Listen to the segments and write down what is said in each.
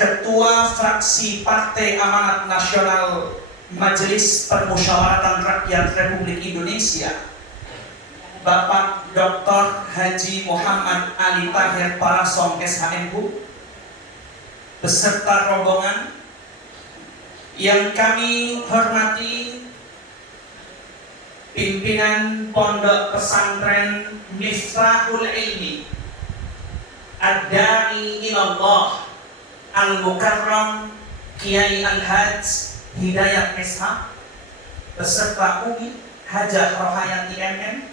Ketua Fraksi Partai Amanat Nasional Majelis Permusyawaratan Rakyat Republik Indonesia, Bapak Dr. Haji Muhammad Ali Tahir Parasong SHMU, beserta rombongan yang kami hormati, pimpinan Pondok Pesantren Miftahul Ilmi Ad-Da'i Ilallah Al-Mukarram Kiai Al-Hajj Hidayat SH, beserta Umi Hajah Rohayati MM,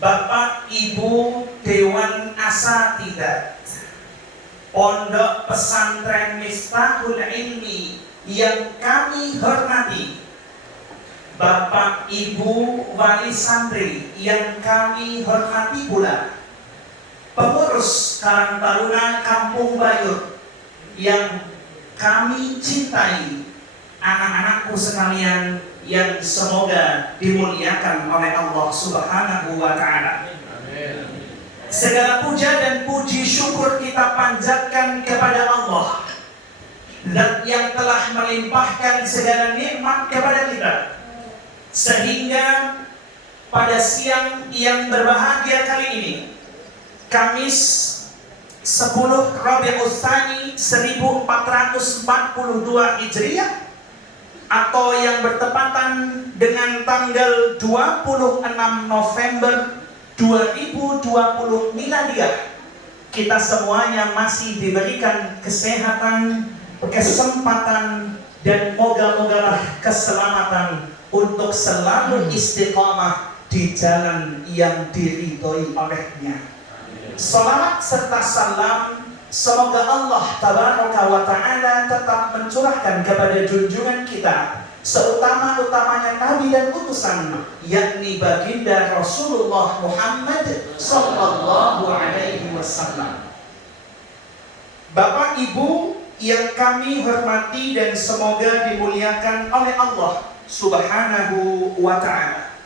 Bapak Ibu Dewan Asatidzah Pondok Pesantren Miftahul Ilmi yang kami hormati, Bapak Ibu Wali Santri yang kami hormati pula, pengurus Karang Taruna Kampung Bayur yang kami cintai, anak-anakku sekalian yang semoga dimuliakan oleh Allah Subhanahu wa Ta'ala. Segala puja dan puji syukur kita panjatkan kepada Allah, Zat yang telah melimpahkan segala nikmat kepada kita, sehingga pada siang yang berbahagia kali ini, Kamis 10 Rabiul Tsani 1442 Hijriah, atau yang bertepatan dengan tanggal 26 November 2020 Miladiah, kita semuanya masih diberikan kesehatan, kesempatan, dan moga-mogalah keselamatan untuk selalu istiqamah di jalan yang diridhoi olehnya. Salawat serta salam semoga Allah Tabaraka wa Ta'ala tetap mencurahkan kepada junjungan kita, seutama-utamanya Nabi dan utusan, yakni baginda Rasulullah Muhammad Sallallahu Alaihi Wasallam. Bapak Ibu yang kami hormati dan semoga dimuliakan oleh Allah Subhanahu wa Ta'ala,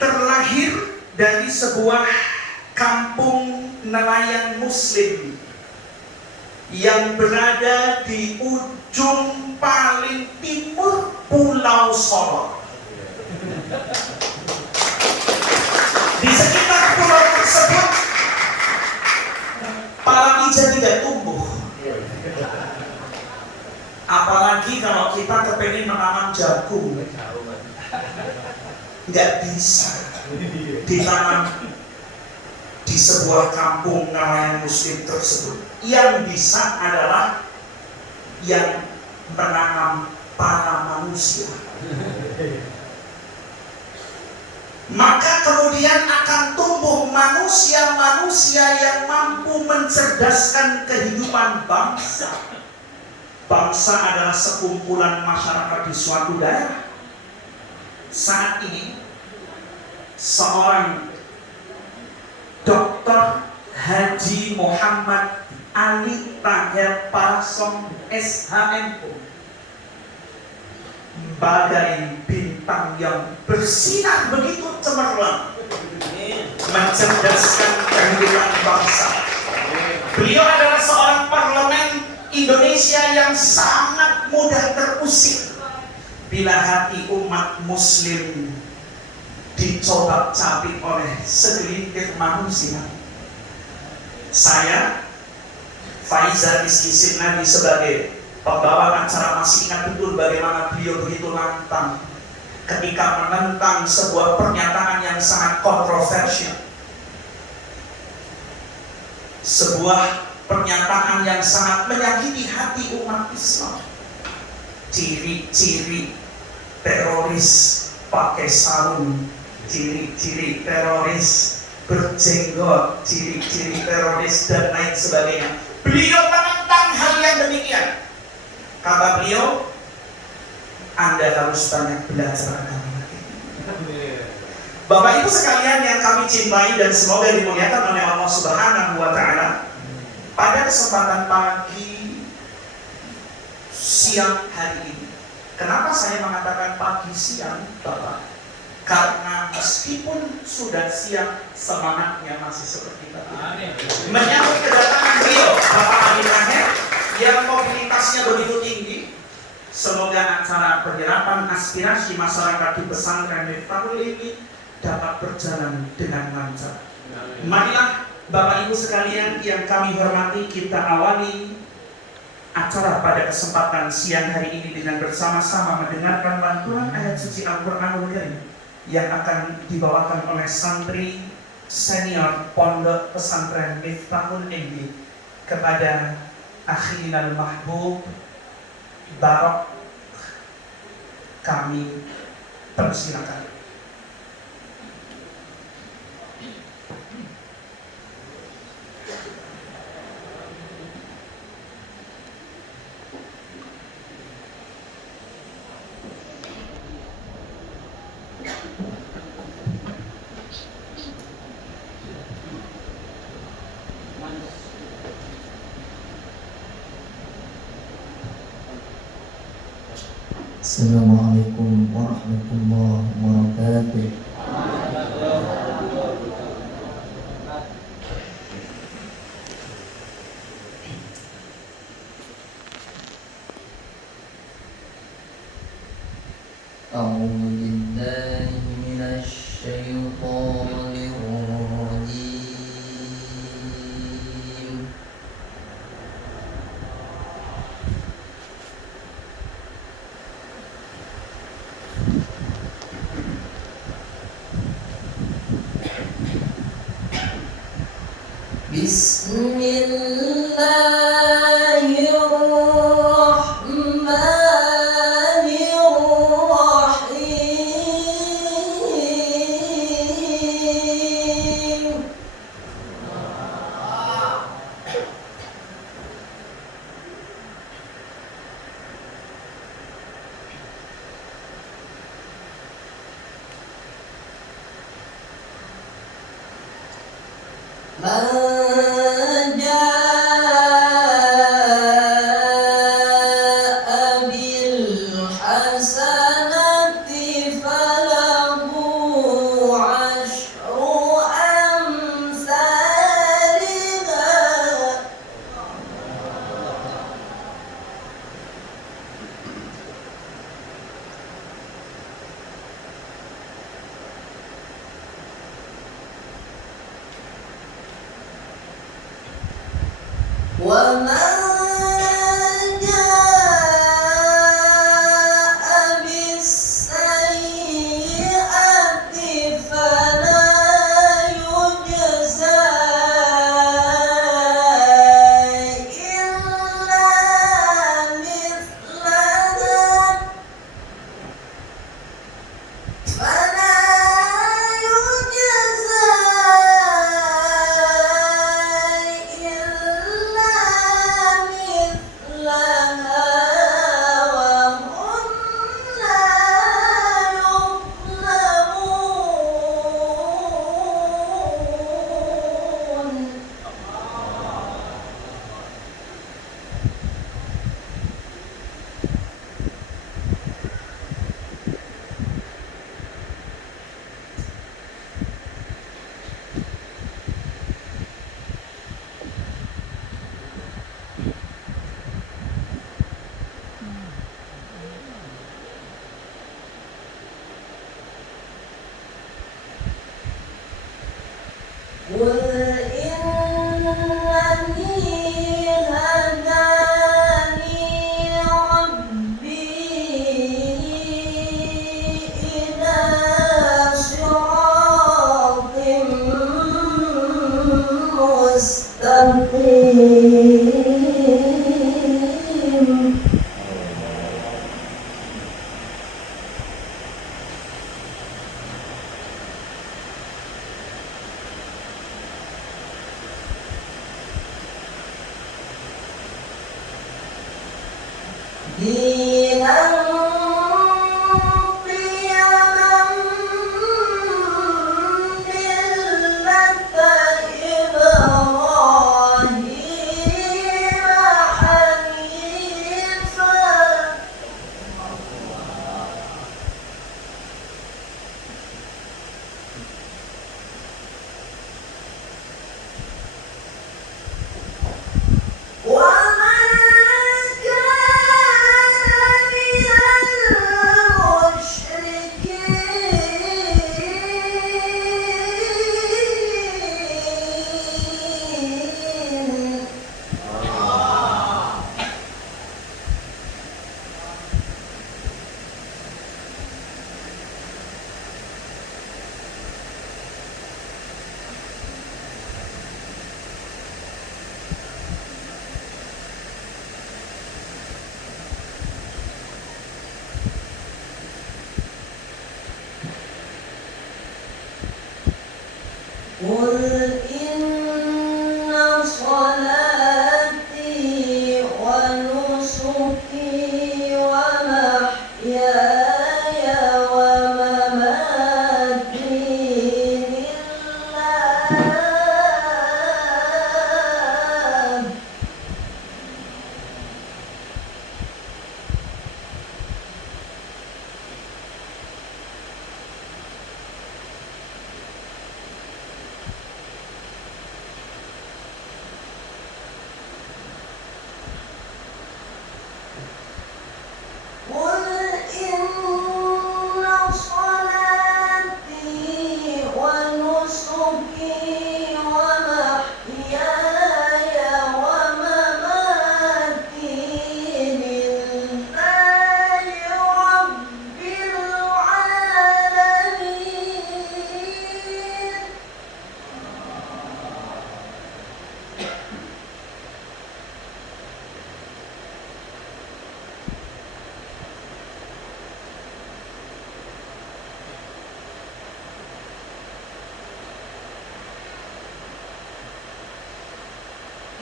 terlahir dari sebuah kampung nelayan muslim yang berada di ujung paling timur Pulau Sorong. Di sekitar pulau tersebut palami jadi tidak tumbuh. Apalagi kalau kita kepengen menanam jagung, nggak bisa ditanam di sebuah kampung nelayan muslim tersebut. Yang bisa adalah yang menanam para manusia. Maka kemudian akan tumbuh manusia-manusia yang mampu mencerdaskan kehidupan bangsa. Bangsa adalah sekumpulan masyarakat di suatu daerah. Saat ini seorang Dr. Haji Muhammad Ali Tahir Parasong SHMU, bagai bintang yang bersinar begitu cemerlang, mencerdaskan kehidupan bangsa. Beliau adalah seorang parlemen Indonesia yang sangat mudah terusik bila hati umat muslim dicobak-cabik oleh segelintir manusia. Saya, Faizal Rizky Sidnadi, sebagai pembawa acara masih ingat betul bagaimana beliau begitu lantang ketika menentang sebuah pernyataan yang sangat kontroversial, sebuah pernyataan yang sangat menyakiti hati umat Islam. Ciri-ciri teroris pakai sarung, ciri-ciri teroris berjenggot, ciri-ciri teroris, dan lain sebagainya. Beliau menentang hal yang demikian. Kata beliau, Anda harus banyak belajar agama. Bapak Ibu sekalian yang kami cintai dan semoga dimuliakan oleh Allah Subhanahu wa Ta'ala, pada kesempatan pagi siang hari ini. Kenapa saya mengatakan pagi siang, Bapak? Karena meskipun sudah siang, semangatnya masih seperti tadi. Menyambut kedatangan beliau, kualitasnya begitu tinggi. Semoga acara penyerapan aspirasi masyarakat di pesantren Miftahul ini dapat berjalan dengan lancar. Marilah Bapak Ibu sekalian yang kami hormati, kita awali acara pada kesempatan siang hari ini dengan bersama-sama mendengarkan lantunan ayat suci Al-Quranul Karim yang akan dibawakan oleh santri senior Pondok Pesantren Miftahul Ilmi kepada Akhinal Mahbub Barok. Kami persilakan. Assalamualaikum warahmatullahi wabarakatuh. A'udzu billahi minasy syaithanir rajim. Bismillahirrahmanirrahim. Man jaa'a bil hasanati falahu ashru amsalha. Wa man jaa'a bis sayyi'ati fala yujza illa mithlaha. Fala yujza illa mithlaha wa hum la yuzlamun. Qul innani hadani rabbi ila siratin mustaqim. Dinan qiyaman millata Ibrahim hanifan. Wa ma kana inna salati wa nusuki wa mahyaya wa mamati lillah. Qul inna salati wa nusuki wa mahyaya wa mamati lillahi rabbil alamin.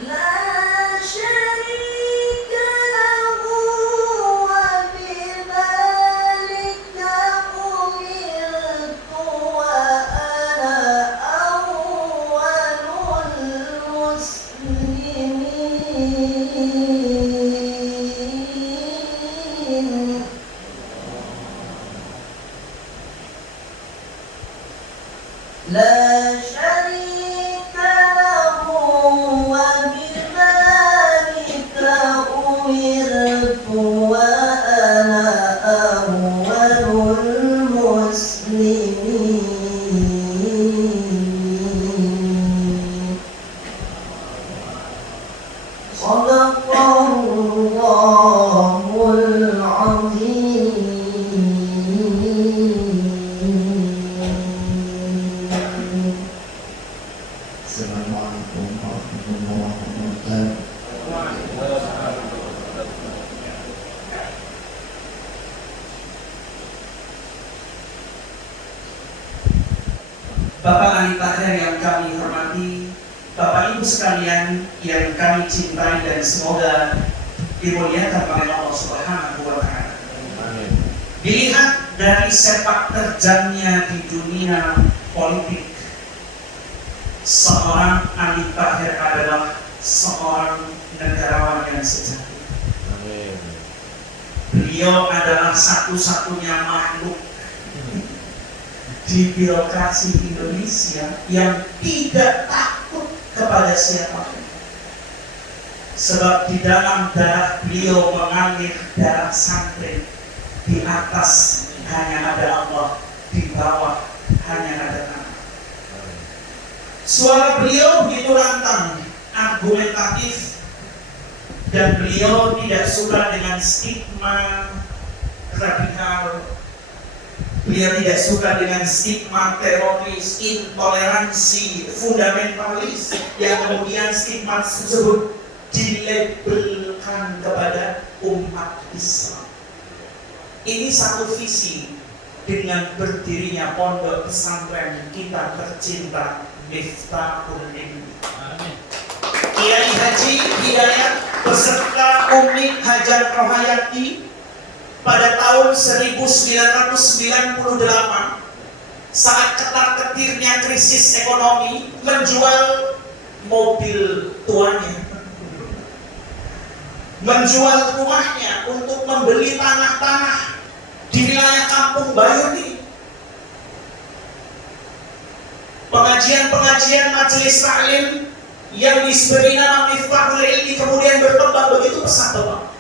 La syarika lahu wa bidzalika umirtu wa ana awwalul muslimin. La syarika lahu wa bidzalika umirtu wa ana awwalul muslimin. Shadaqallahul azim. Assalamualaikum warahmatullahi wabarakatuh. Bapak Ali Tahir yang kami hormati, Bapak Ibu sekalian yang kami cintai dan semoga dimuliakan oleh Allah Subhanahu wa Ta'ala. Dilihat dari sepak terjangnya di dunia politik, seorang Ali Tahir adalah seorang negarawan yang sejati. Beliau adalah satu-satunya makhluk di birokrasi Indonesia yang tidak takut kepada siapapun. Sebab di dalam darah beliau mengalir darah santri. Di atas hanya ada Allah, di bawah hanya ada nama. Suara beliau begitu lantang, argumentatif, dan beliau tidak suka dengan stigma radikal. Beliau tidak suka dengan stigma teroris, intoleransi, fundamentalis yang kemudian stigma tersebut dilabelkan kepada umat Islam. Ini satu visi dengan berdirinya pondok pesantren kita tercinta Miftahul Ilmi. Kiai Haji Hidayat beserta Umi Hajar Rohayati pada tahun 1998 saat ketar-ketirnya krisis ekonomi menjual mobil tuannya, menjual rumahnya untuk membeli tanah-tanah di wilayah Kampung Bayur ini. Pengajian-pengajian majelis taklim yang diberi nama Miftahul Ilmi kemudian berkembang begitu pesat, Bapak.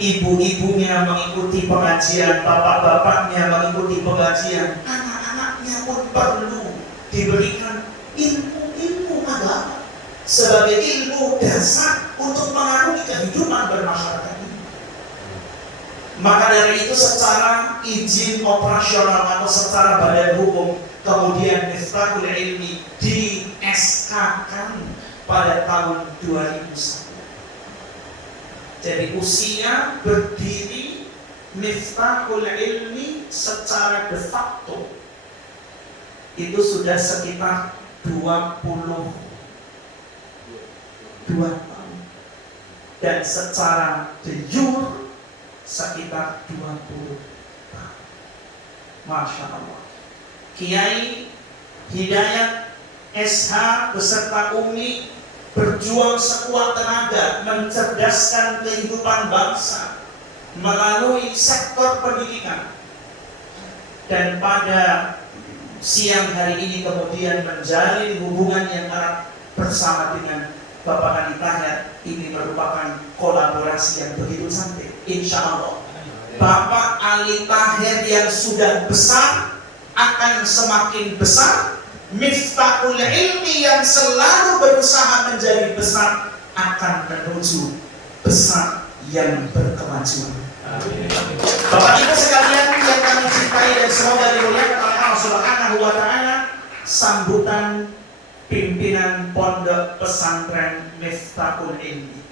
Ibu-ibunya mengikuti pengajian, bapak-bapaknya mengikuti pengajian, anak-anaknya pun perlu diberikan ilmu-ilmu agama sebagai ilmu dasar untuk mengarungi kehidupan bermasyarakat ini. Maka dari itu secara izin operasional atau secara badan hukum kemudian Miftahul Ilmi di SK-kan pada tahun 2001. Jadi usia berdiri Miftahul Ilmi secara de facto itu sudah sekitar 22 tahun, dan secara de jure sekitar 20 tahun. Masya Allah. Kiai Hidayat SH beserta Umi berjuang sekuat tenaga mencerdaskan kehidupan bangsa melalui sektor pendidikan, dan pada siang hari ini kemudian menjalin hubungan yang erat bersama dengan Bapak Ali Tahir. Ini merupakan kolaborasi yang begitu cantik. Insya Allah Bapak Ali Tahir yang sudah besar akan semakin besar. Miftahul ilmi yang selalu berusaha menjadi besar akan menuju besar yang berkemajuan. Bapak Ibu sekalian yang kami cintai dan semoga dimuliakan oleh Allah Subhanahu wa taala, sambutan pimpinan Pondok Pesantren Miftahul Ilmi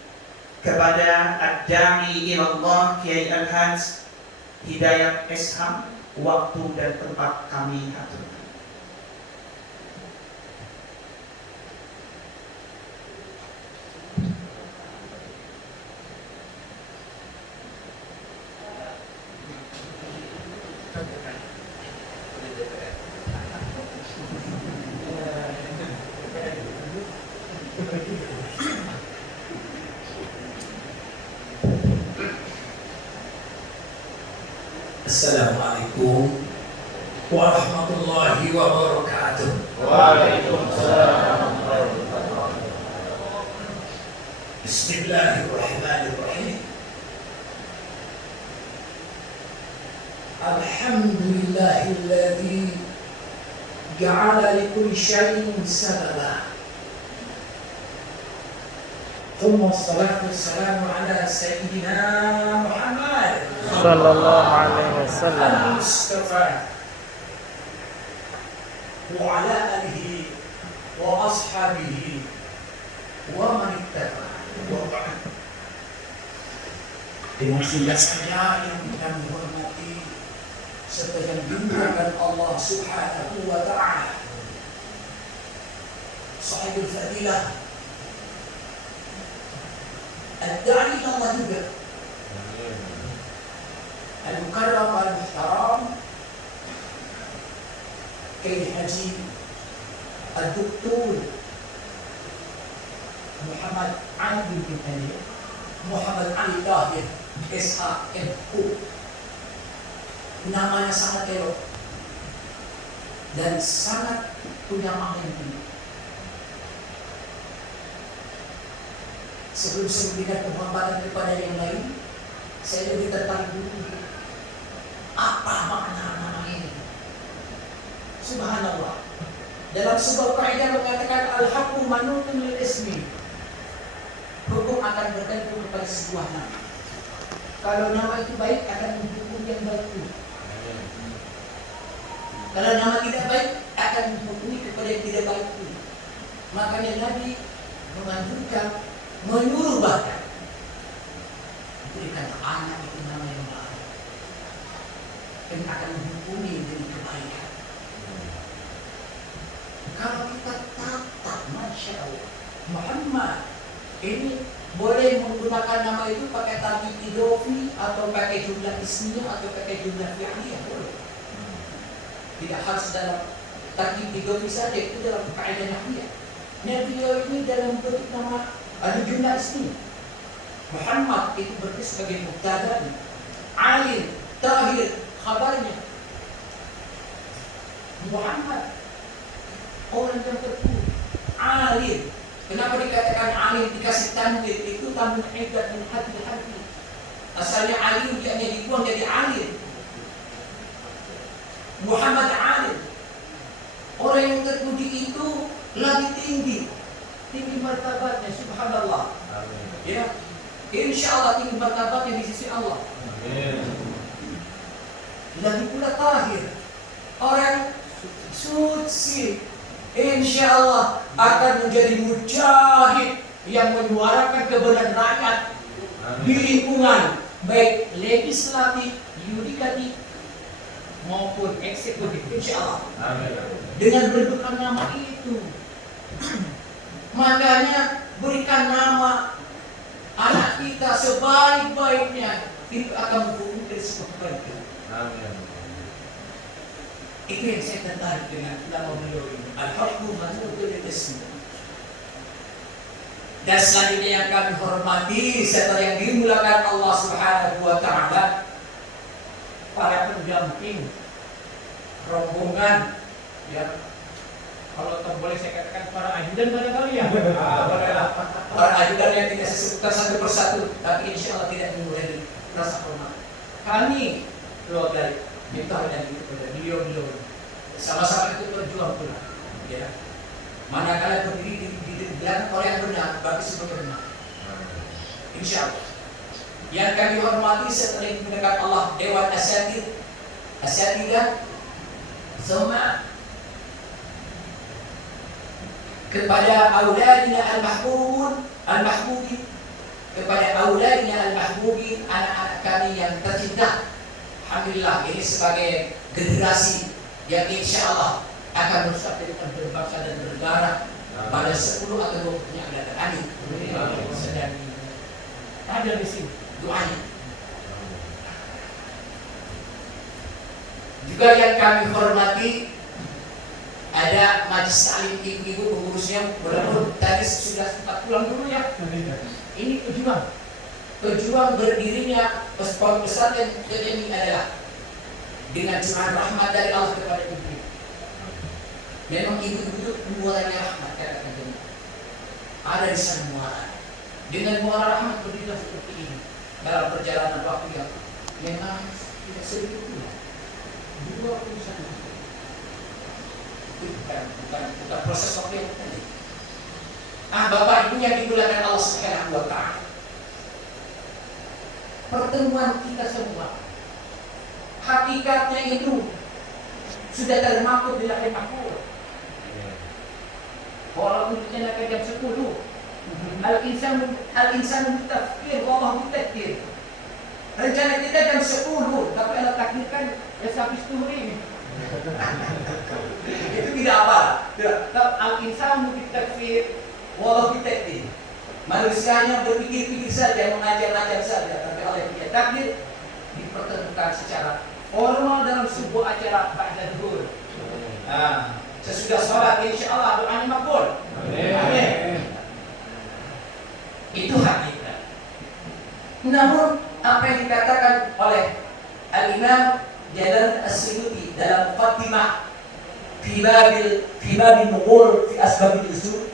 kepada Ad-Da'i Ilallah Kiai Al-Hajj Hidayat SH, waktu dan tempat kami atur. Assalamualaikum warahmatullahi wabarakatuh. Waalaikumsalam. Bismillahirrahmanirrahim. Alhamdulillahilladzi ja'ala likulli syai'in sababa. Thumma salatu wassalamu ala sayyidina Muhammad Sallallahu alaihi wasallam. al-Mustafa wa ala alihi wa ashabihi wa man ittaba wa ba'd. Dengan sila saja yang kita menghormati serta yang dimuliakan Allah Subhanahu wa ta'ala, sahibul fadilah Ad-Da'i Allah juga, Al-Mukarram Al-Muhtaram Kiai Haji Al-Doktor Muhammad Ali bin Ali Muhammad Ali Tahir SHMU. Namanya sangat elok dan sangat punya makna yang tinggi. Sebelum saya memberikan penghormatan kepada yang lain, saya lebih tertarik dulu apa makna nama ini. Subhanallah. Dalam sebuah kaidah mengatakan al-haqqu manutun lil ismi. Hukum akan bergantung kepada sebuah nama. Kalau nama itu baik akan menghukum yang baik itu. Kalau nama tidak baik akan menghukumi kepada yang tidak baik itu. Makanya Nabi menganjurkan, menyuruh bahkan berikan anak itu nama yang baik dan akan menghukumi dengan kebaikan. Kalau kita tatap, Masya Allah, Muhammad ini boleh menggunakan nama itu pakai tabi idofi atau pakai jumlah ismiyah atau pakai jumlah fi'liyah, boleh. Tidak harus dalam tabi idofi saja, itu dalam kaidah nahwiyah. Nabi ini dalam bentuk nama ada jumlah ismiyah. Muhammad itu berarti sebagai mubtada, alim, tahir, khabarnya. Muhammad orang yang terpilih, alim. Kenapa dikatakan alim dikasih tanwin? Itu tanwin idat min hati. Asalnya alim dia hanya dibuang jadi alim. Muhammad alim. Orang yang terpuji itu lebih tinggi martabatnya, subhanallah. Ya, insya Allah tinggi martabatnya di sisi Allah. Lagi pula tahir, orang suci, insya Allah akan menjadi mujahid yang menyuarakan kebenaran rakyat di lingkungan baik legislatif, yudikatif maupun eksekutif, insya Allah. Dengan bentukan nama itu. Makanya berikan nama anak kita sebaik-baiknya, itu akan memberikan sebuah kebaikan. Itu yang saya tertarik dengan nama beliau ini. Al-Haqqu Mahmudul Ismi. Dan selanjutnya yang kami hormati serta yang dimulakan Allah Subhanahu wa Ta'ala, para pendamping rombongan, ya, kalau tak boleh saya katakan para ajudan pada kalian. Para ajudan yang tidak saya sebutkan satu persatu, tapi insya Allah tidak mengurangi rasa hormat. Kami keluarga minta dan kepada beliau-beliau sama-sama itu berjuang pula, ya. Manakala berdiri di belakang orang yang benar, bagi sebagai benar. Insya Allah. Yang kami hormati setelah menggunakan Allah Dewan Asyatidah, semua kepada auladina al-mahbubin, kepada auladina al-mahbubin, anak-anak kami yang tercinta. Alhamdulillah, ini sebagai generasi yang insya Allah akan bersatukan berbangsa dan bernegara pada 10 atau 20 yang akan datang. Amin. Sedang ada di sini doanya. Juga yang kami hormati, ada majlis taklim ibu-ibu pengurusnya, walaupun tadi sudah sempat pulang dulu ya. Ini tujuan berdirinya pesantren ini adalah dengan curahan rahmat dari Allah kepada ibu. Memang ibu itu muaranya rahmat, katakan jemaah. Ada di sana muara. Dengan muara rahmat berdirilah seperti ini dalam perjalanan waktu yang memang tidak sedikit pula. 20 tahun. Bukan proses waktu yang pendek. Bapak Ibu yang dimulakan Allah Subhanahu wa Ta'ala, pertemuan kita semua hakikatnya itu sudah termaktub di lahir mahfuz. Walaupun kita jam 10, al-insanu bitafkir wa Allah bitakdir. Rencana kita jam 10, tapi Allah takdirkan ya habis tuhur ini. Itu tidak apa. Al-insanu bitafkir wa Allah bitakdir. Manusianya berpikir-pikir saja, mengajar-ajar saja, tapi Allah yang punya takdir dipertemukan secara formal dalam sebuah acara ba'da zuhur. Sesudah sholat insya Allah doanya makbul. Amin. Itu hakikat. Namun apa yang dikatakan oleh Al-Imam Jalal As-Suyuti dalam Muqaddimah fi babil nuqul fi asbabil usul,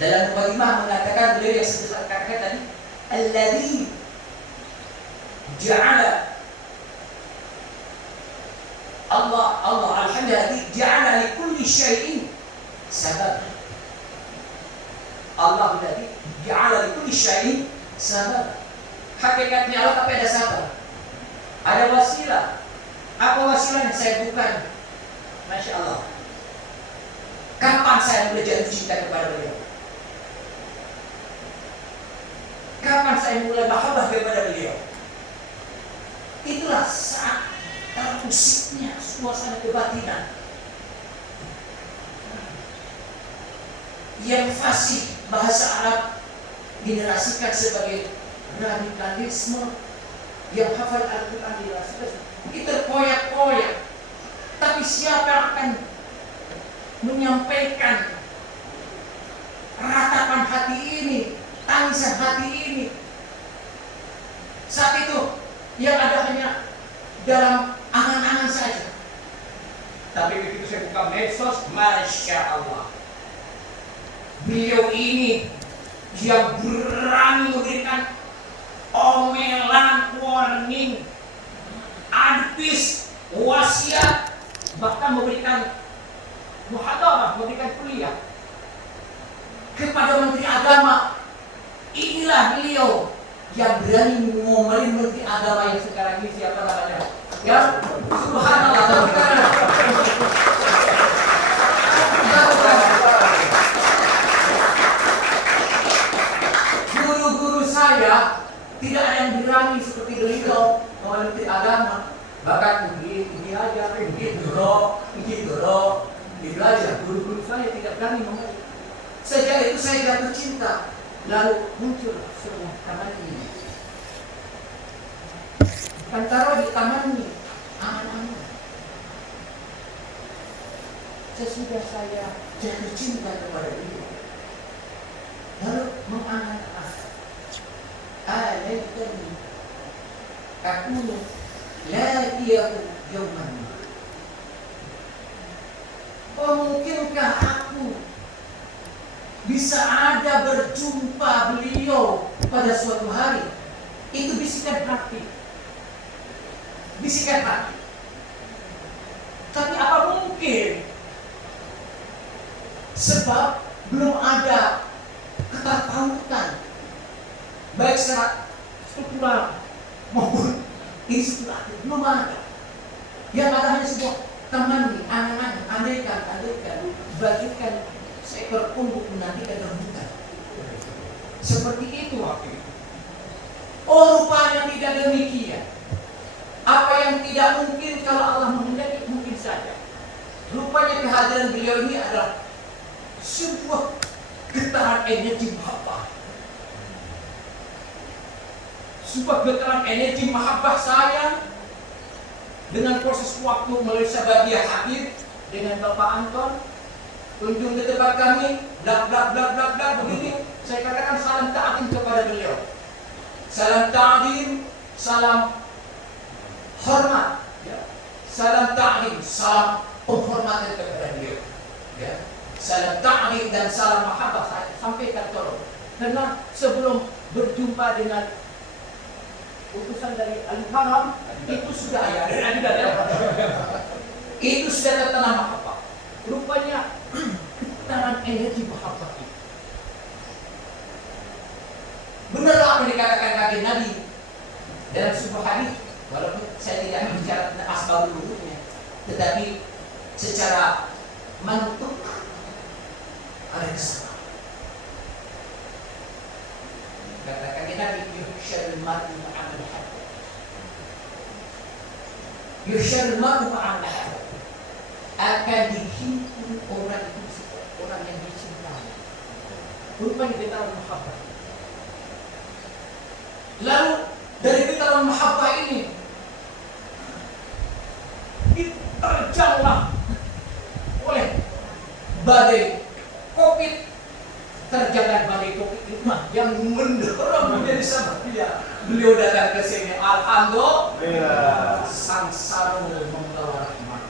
dalam Muqaddimah mengatakan, beliau yang sebutkan kata tadi, alladzi ja'ala Allah alhamdulillah ja'ala li kulli syai'in sabab. Allah alladzi ja'ala li kulli syai'in sabab. Hakikatnya Allah tapi ada sabab. Ada wasilah. Apa wasilahnya? Saya bukan. Masya Allah. Kapan saya mulai jatuh cinta kepada beliau? Kapan saya mulai mahabbah kepada beliau? Itulah saat terusiknya suasana kebatinan yang fasih bahasa Arab dinarasikan sebagai radikalisme, yang hafal Al-Quran dinarasikan itu terkoyak-koyak. Tapi siapa yang akan menyampaikan ratapan hati ini, tangisan hati ini? Saat itu yang ada hanya dalam angan-angan saja. Tapi begitu saya buka medsos, Masya Allah, beliau ini yang berani memberikan omelan, warning, advice, wasiat, bahkan memberikan muhadarah, memberikan kuliah kepada Menteri Agama. Inilah beliau yang berani ngomelin Menteri Agama yang sekarang ini, siapa namanya? Ya, subhanallah. Guru-guru saya tidak ada yang berani seperti beliau, Menteri Agama. Bahkan ini aja, ini dulu, itu aja. Guru-guru saya tidak berani mengajar. Sejak itu saya jatuh cinta. Lalu muncul sebuah taman ini. Kan taruh di taman ini, anak-anak. Sesudah saya jatuh cinta kepada dia, lalu mengangan-angan. Alaikani akunu laqiyahu yawman. Mungkinkah aku bisa ada berjumpa beliau pada suatu hari? Itu bisikan hati. Bisikan hati. Tapi apa mungkin? Sebab belum ada keterpautan, baik secara struktural maupun instruktur, belum ada. Yang ada hanya sebuah teman nih, angan-angan, andaikan, bagikan seekor kumbuk menantikan rebutan. Seperti itu waktu itu. Oh, rupanya tidak demikian. Apa yang tidak mungkin kalau Allah menghendaki mungkin saja. Rupanya kehadiran beliau ini adalah sebuah getaran energi mahabbah. Sebuah getaran energi mahabbah saya dengan proses waktu melalui Sababiyah hadir dengan Bapak Anton kunjung ke tempat kami, blak begini. Saya katakan salam ta'zim kepada beliau. Salam ta'zim, salam hormat, ya. Salam ta'zim, salam penghormatan kepada beliau, ya. Salam ta'zim dan salam mahabbah saya sampaikan tolong. Karena sebelum berjumpa dengan utusan dari Al-Haram itu sudah ya, itu sudah tertanam mahabbah. Rupanya getaran energi mahabbah itu. Benarlah apa yang dikatakan kaki Nabi dalam sebuah hadis, walaupun saya tidak bicara tentang asbabul wurudnya, tetapi secara mantuk ada kesamaan. Katakan Nabi, yuhsyarul mar'u ma'aman hatta. Yuhsyarul mar'u ma'aman hatta. Akan dihimpun orang itu orang yang dicintai. Rupanya getaran mahabbah. Lalu dari getaran mahabbah ini diterjanglah oleh badai COVID. Terjangan badai COVID itu yang mendorong menjadi Sababiyah. Beliau datang ke sini, alhamdulillah, sang sarung membawa rahmat.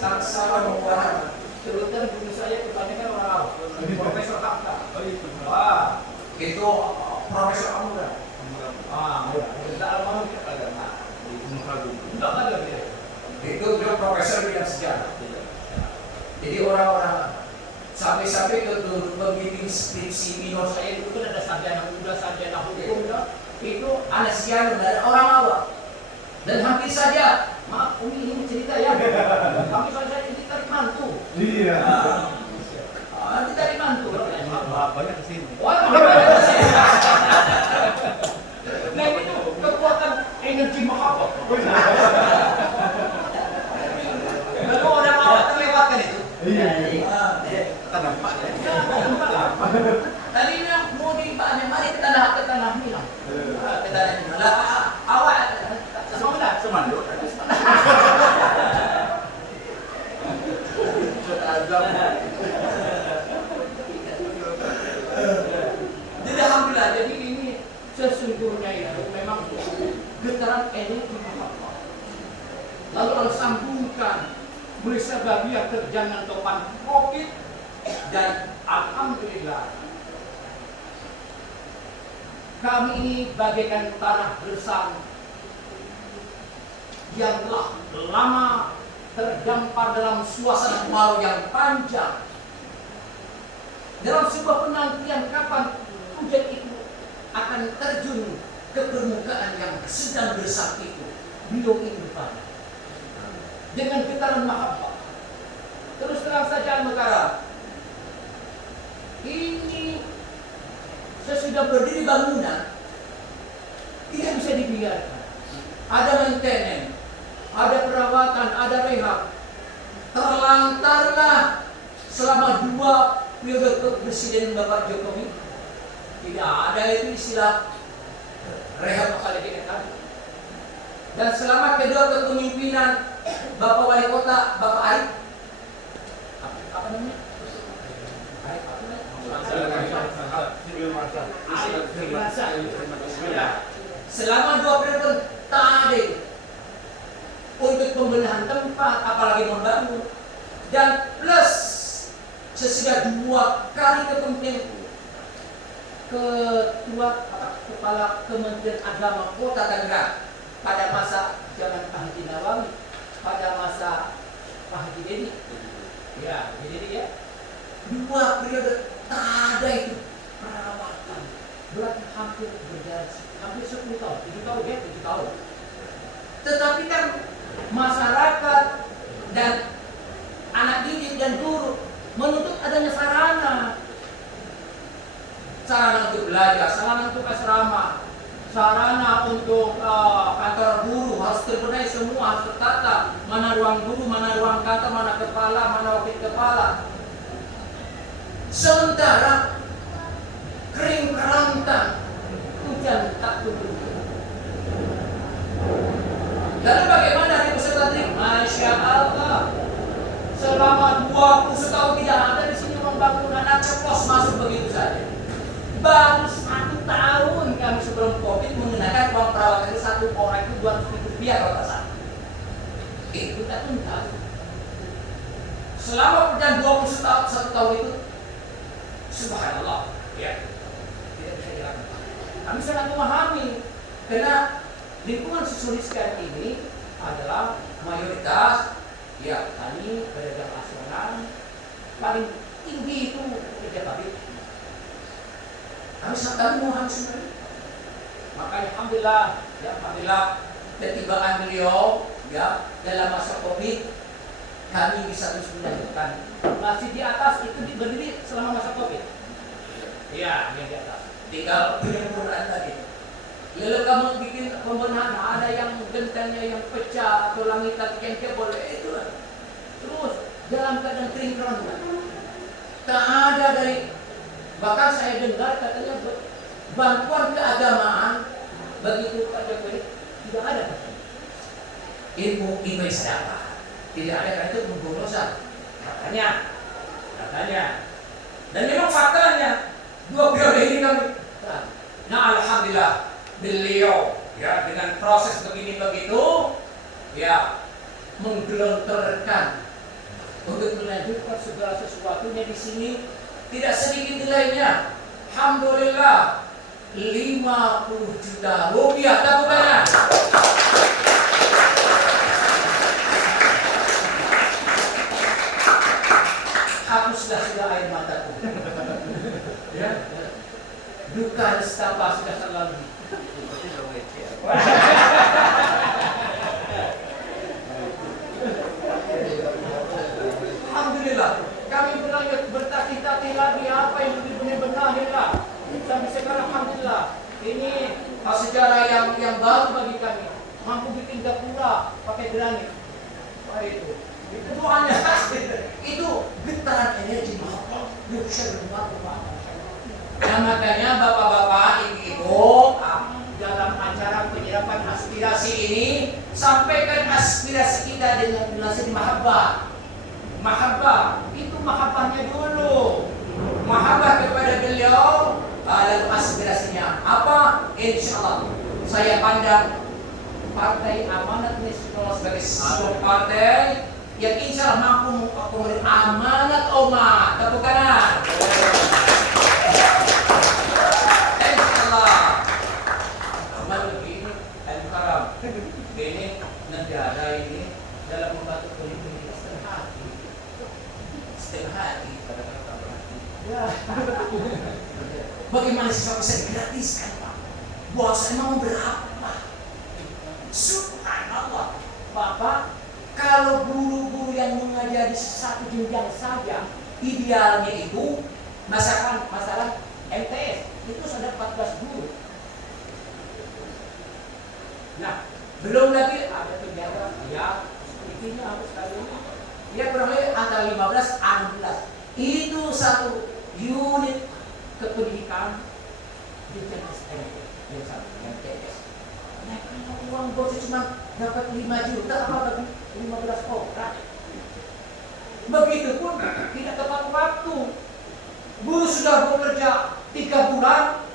Sang sarung membawa rahmat. Terutama guru saya kebanyakan orang awam, Profesor Hamka. Wah, itu Profesor Hamka. Tidak almarhum tidak ada. Tidak ada dia. Itu beliau profesor bidang sejarah. Jadi orang-orang sampai-sampai ke pembimbing skripsi minor saya itu kan ada sarjana muda, sarjana hukum, itu anestesian dari orang awam. Dan hampir saja, maaf Umi ini cerita ya, hampir saja ditarik mantu. Iya. Ditarik mantu. Banyak kesini. Wah, banyak kesini. Nah itu kekuatan energi mahabbah. Lalu orang awam terlewatkan itu. Iya. Tadi mau dibahas, mari ke tanah Minang. Ke tanah Minang. Lah awak semua dulu. Jadi alhamdulillah, jadi ini sesungguhnya itu memang getaran energi mahabbah. Lalu kalau sambungkan mulai Sababiyah terjangan topan COVID dan alhamdulillah kami ini bagaikan tanah gersang yang telah lama terdampar dalam suasana kemarau yang panjang. Dalam sebuah penantian kapan hujan itu akan terjun ke permukaan yang sedang gersang itu, beliau ini bertanya dengan getaran mahabbah. Terus terang saja Mekara, ini sesudah berdiri bangunan tidak bisa dibiarkan. Ada maintenance, ada perawatan, ada rehab. Terlantarlah selama 2 periode Presiden Bapak Jokowi. Tidak ada itu istilah rehab apa lagi kan? Dan selama kedua kepemimpinan Bapak Wali Kota, Bapak Arif, apa namanya? Arif apa namanya? Selama 2 periode tadi untuk pembenahan tempat, apalagi membangun, dan plus sesudah 2 kali kepemimpinan Kepala Kementerian Agama Kota Tangerang pada masa zaman Pak Haji Nawawi, pada masa Pak Haji Dedi. Ya, jadi ya 2 periode tak ada itu perawatan. Berarti hampir berjalan hampir 10 tahun, 7 tahun ya, 7 tahun. Tetapi kan masyarakat dan anak didik dan guru menuntut adanya sarana untuk belajar, sarana untuk asrama, sarana untuk kantor guru harus terbenahi semua, harus tertata. Mana ruang guru, mana ruang kantor, mana kepala, mana wakil kepala. Sementara kering kerantang, hujan tak turun. Lalu bagaimana dari peserta didik? Masya Allah, selama 20 tahun tidak ada di sini pembangunan, ceplos masuk begitu saja. Baru 1 tahun kami sebelum Covid mengenakan uang perawatan itu 1 orang itu 200.000 rupiah kalau tak salah. Itu tak tuntas. Selama perjalanan 20 tahun, 1 tahun itu, subhanallah, ya, tidak bisa dilakukan. Kami sangat memahami karena lingkungan Susuliskan ini adalah mayoritas, ya, tani, pedagang asongan, paling tinggi itu kerja pabrik. Kami sangat memahami sebenarnya. Makanya alhamdulillah, ya, alhamdulillah ketibaan beliau, ya, dalam masa Covid kami bisa terus melanjutkan. Masih di atas itu berdiri selama masa Covid. Iya, yang di atas. Tinggal penyempurnaan tadi. Lalu kamu bikin pembenahan, ada yang gentengnya yang pecah atau langit yang jebol, itu terus dalam keadaan kering kerana. Tak ada dari, bahkan saya dengar katanya bantuan keagamaan begitu Pak Jokowi tidak ada. Ilmu sedekah tidak ada, karena itu pemborosan katanya. Dan memang faktanya 2 periode ini kami. Nah, alhamdulillah beliau, ya, dengan proses begini begitu, ya, menggelontorkan untuk melanjutkan segala sesuatunya di sini. Tidak sedikit nilainya. Alhamdulillah 50 juta rupiah tabungan. Hapuslah sudah air mataku. Ya. Duka nestapa sudah terlalu. Alhamdulillah, kami bertakih-takih lagi apa yang lebih benar-benar. Sampai sekarang alhamdulillah, ini sejarah yang baru bagi kami. Mampu bikin gapura pakai granit. Wah, itu doanya itu getaran energi mahal. Dan makanya bapak-bapak, ibu-ibu, dalam acara penyerapan aspirasi ini, sampaikan aspirasi kita dengan nasihat mahabbah. Mahabbah, itu mahabbahnya dulu. Mahabbah kepada beliau, lalu aspirasinya apa? Insyaallah saya pandang Partai Amanat Nasional sebagai sebuah partai yang insya Allah mampu mengakomodir amanat umat. Tepuk kanan. Insyaallah amal begini al-karam. Ini negara ini dalam membantu politik setengah hati pada kata berarti. Ya. Bagaimana siswa bisa digratiskan, Pak? Bos emang berapa? Subhanallah, Bapak, kalau guru-guru yang mengajari 1 jenjang saja, idealnya itu masalah MTS itu sudah 14 guru. Nah, belum lagi ada penjaga, ya, istrinya harus kali ini. Dia kurang lebih antara 15, 16. Itu satu unit kependidikan di TSM yang satu, yang TS. Nah, kalau uang bosnya cuma dapat 5 juta, apa bagi 15 orang? Begitupun tidak tepat waktu. Guru sudah bekerja 3 bulan,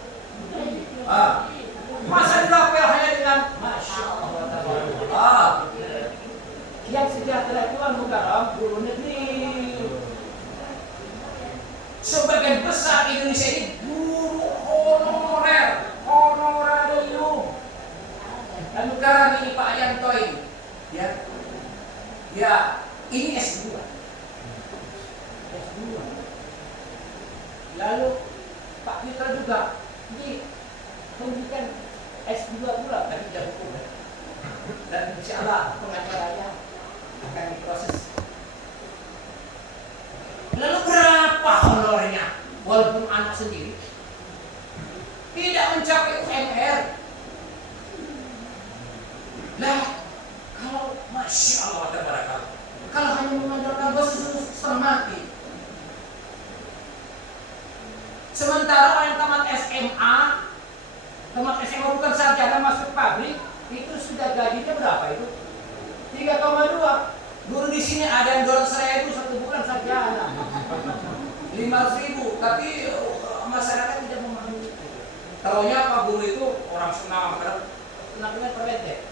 masa dirapel hanya dengan Masya Allah. Yang sejahtera itu menggarap guru negeri. Sebagian besar Indonesia ini guru honorer, honorarium. Dan sekarang ini Pak Yanto ini, ya ini S2. Lalu Pak Fitra juga di pendidikan S2 pula, tapi tidak hukum. Dan insya Allah pengacaranya akan diproses. Lalu berapa honornya? Walaupun anak sendiri tidak mencapai UMR. Lah, kalau Masya Allah tabarakallah, kalau hanya mengandalkan bos setengah mati. Sementara orang tamat SMA bukan sarjana masuk pabrik, itu sudah gajinya berapa itu? 3,2. Guru di sini ada yang 200.000 satu bulan sarjana, 500.000, tapi masyarakat tidak memahami itu. Taunya Pak Guru itu orang senang, senangnya perlete,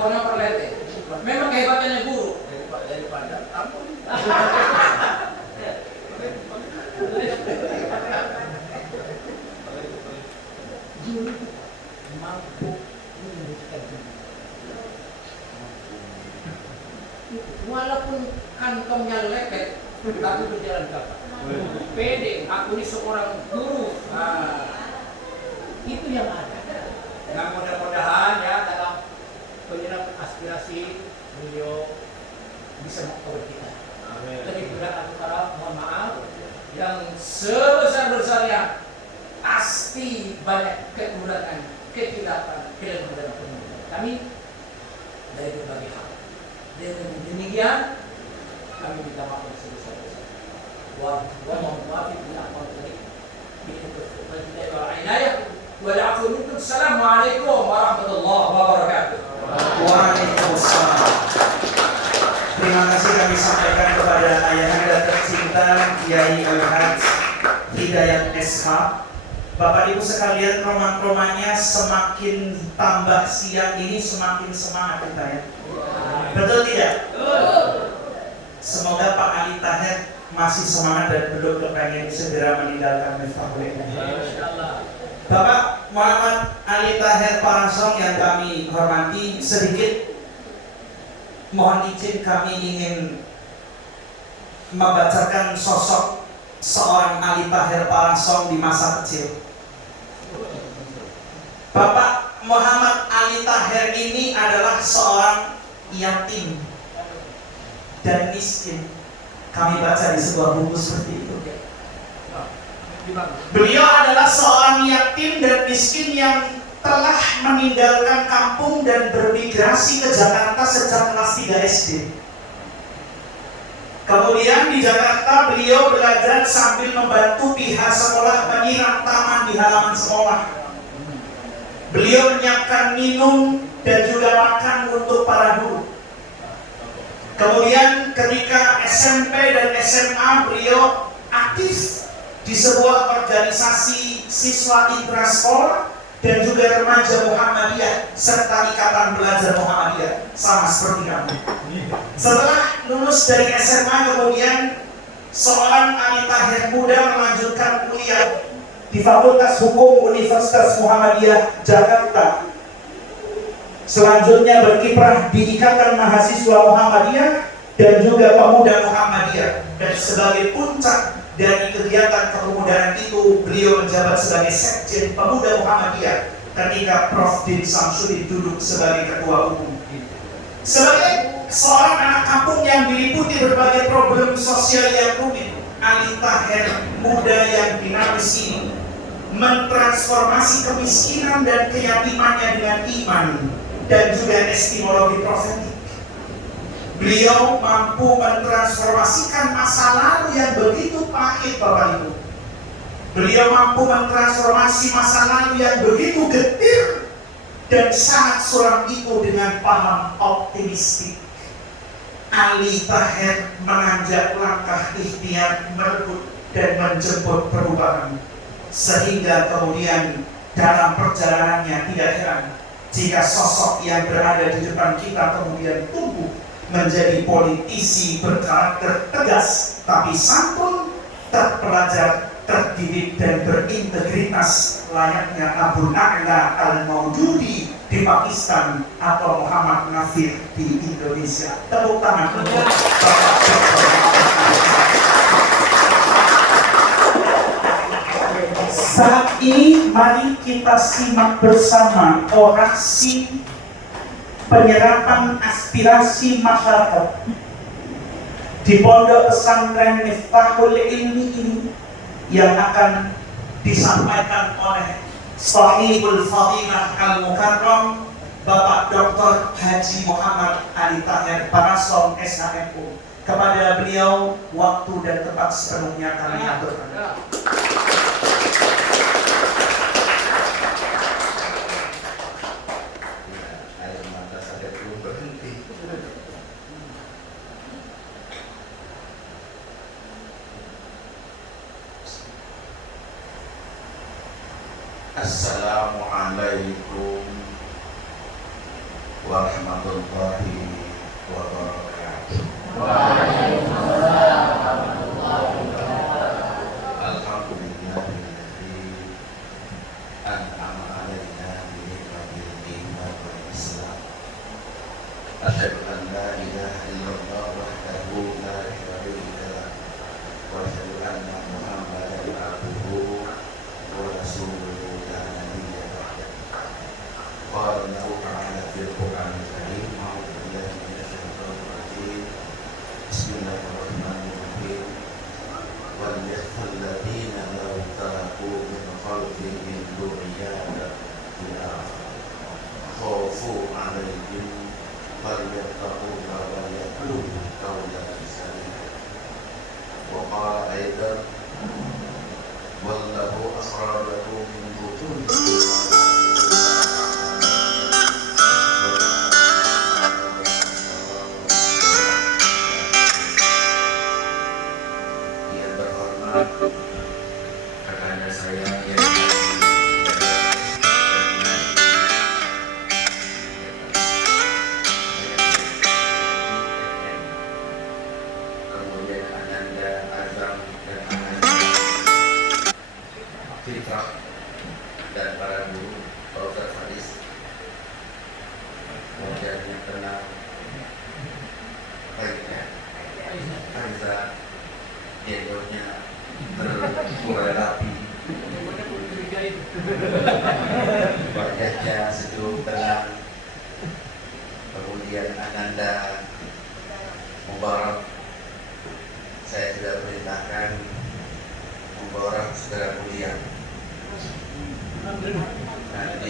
orangnya perlete. Memang kehebatannya guru daripada ampun. Guru mampu menyembuhkan jiwa. Walaupun kantongnya lepek, tapi berjalan kapan. Pede, aku ini seorang guru. Itu yang ada. Nah, mudah-mudahan ya dalam penyerapan aspirasi beliau bisa mengcover kita. Jadi para mohon maaf yang sebesar-besarnya pasti banyak kekurangan, ketidakan, kelemahan kami dari berbagai hal. Dengan demikian kami minta maaf sebesar-besarnya. Wassalamualaikum warahmatullahi wabarakatuh. Waalaikumsalam. Terima kasih kami sampaikan kepada ayahanda tercinta Kiai Al-Hajj Hidayat SH. Bapak Ibu sekalian, roman-romannya semakin tambah siang ini semakin semangat kita ya. Betul tidak? Semoga Pak Ali Tahir masih semangat dan belum kepengen segera meninggalkan Miftahul Ilmi. Bapak Muhammad Ali Tahir Parasong yang kami hormati, sedikit mohon izin kami ingin membacakan sosok seorang Ali Tahir Parasong di masa kecil. Bapak Muhammad Ali Tahir ini adalah seorang yatim dan miskin. Kami baca di sebuah buku seperti itu. Beliau adalah seorang yatim dan miskin yang telah meninggalkan kampung dan bermigrasi ke Jakarta sejak kelas 3 SD. Kemudian di Jakarta beliau belajar sambil membantu pihak sekolah menyiram taman di halaman sekolah. Beliau menyiapkan minum dan juga makan untuk para guru. Kemudian ketika SMP dan SMA beliau aktif di sebuah organisasi siswa intrasekolah dan juga remaja Muhammadiyah serta ikatan belajar Muhammadiyah, sama seperti kami. Setelah lulus dari SMA kemudian seorang Ali Tahir muda melanjutkan kuliah di Fakultas Hukum Universitas Muhammadiyah Jakarta. Selanjutnya berkiprah di Ikatan Mahasiswa Muhammadiyah dan juga Pemuda Muhammadiyah, dan sebagai puncak dari kegiatan kepemudaan itu beliau menjabat sebagai Sekjen Pemuda Muhammadiyah ketika Prof. Din Samsudin duduk sebagai ketua umum. Sebagai seorang anak kampung yang diliputi berbagai problem sosial yang rumit, Ali Tahir muda yang dinamis ini mentransformasi kemiskinan dan keyatimannya dengan iman dan juga epistemologi profetik. Beliau mampu mentransformasikan masa lalu yang begitu pahit, Bapak Ibu. Beliau mampu mentransformasi masa lalu yang begitu getir dan sangat suram itu dengan paham optimistik. Ali Taher menanjak langkah ikhtiar merebut dan menjemput perubahan, sehingga kemudian dalam perjalanannya tidak heran jika sosok yang berada di depan kita kemudian tumbuh menjadi politisi berkarakter tegas tapi santun, terpelajar, terdidik dan berintegritas layaknya Abu A'la al-Maududi di Pakistan atau Muhammad Nafir di Indonesia. Tepuk tangan untuk Bapak Dr. Saat ini mari kita simak bersama orasi penyerapan aspirasi masyarakat di Pondok Pesantren Miftahul Ilmi ini yang akan disampaikan oleh Sahibul Fadilah Al-Mukarram Bapak Dr. Haji Muhammad Ali Taher Parasom SHMU. Kepada beliau waktu dan tempat sepenuhnya kami aturkan. Assalamualaikum warahmatullahi wabarakatuh. Alhamdulillahilladzi an'ama 'alaina bi ni'matil iman wal islam. Asyhadu an la ilaha illallah wahdahu la syarika lah wa asyhadu anna Muhammadan abduhu wa rasuluhu. قال الله تعالى في القرآن الكريم أعوذ بالله من الشيطان الرجيم بسم الله الرحمن الرحيم وليخشى الذين لو تركوا من خلفهم ذرية خافوا عليهم فليتقوا الله وليقولوا قولا سديدا. وقال أيضا والله أخرجكم من بطون kakanda saya yang kemudian Ananda Azam dan Ananda Fitra dan para guru Profesor Fadis wajahnya tenang baiknya Aiza jengotnya terkurai rapi, wajahnya sejuk tenang. Kemudian Ananda Mubarak, saya sudah perintahkan Mubarak segera kuliah. Nanti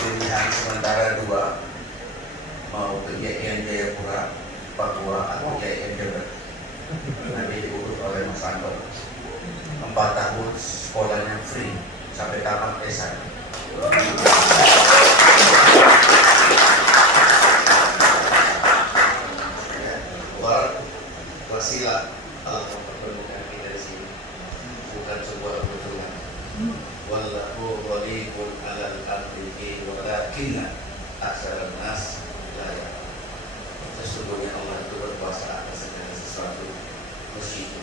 pilihan sementara dua, mau ke JIN Jayapura, Papua atau JIN Jember, nanti diurus oleh Mas Anto. 4 tahun sekolahnya free sampai tamat S1. Wasilah Allah mempertemukan kita di sini bukan sebuah kebetulan. Wallahu ghalibun 'alal amri walakinna aksarun nas la ya'lamun. Sesungguhnya Allah itu berkuasa atas segala sesuatu meskipun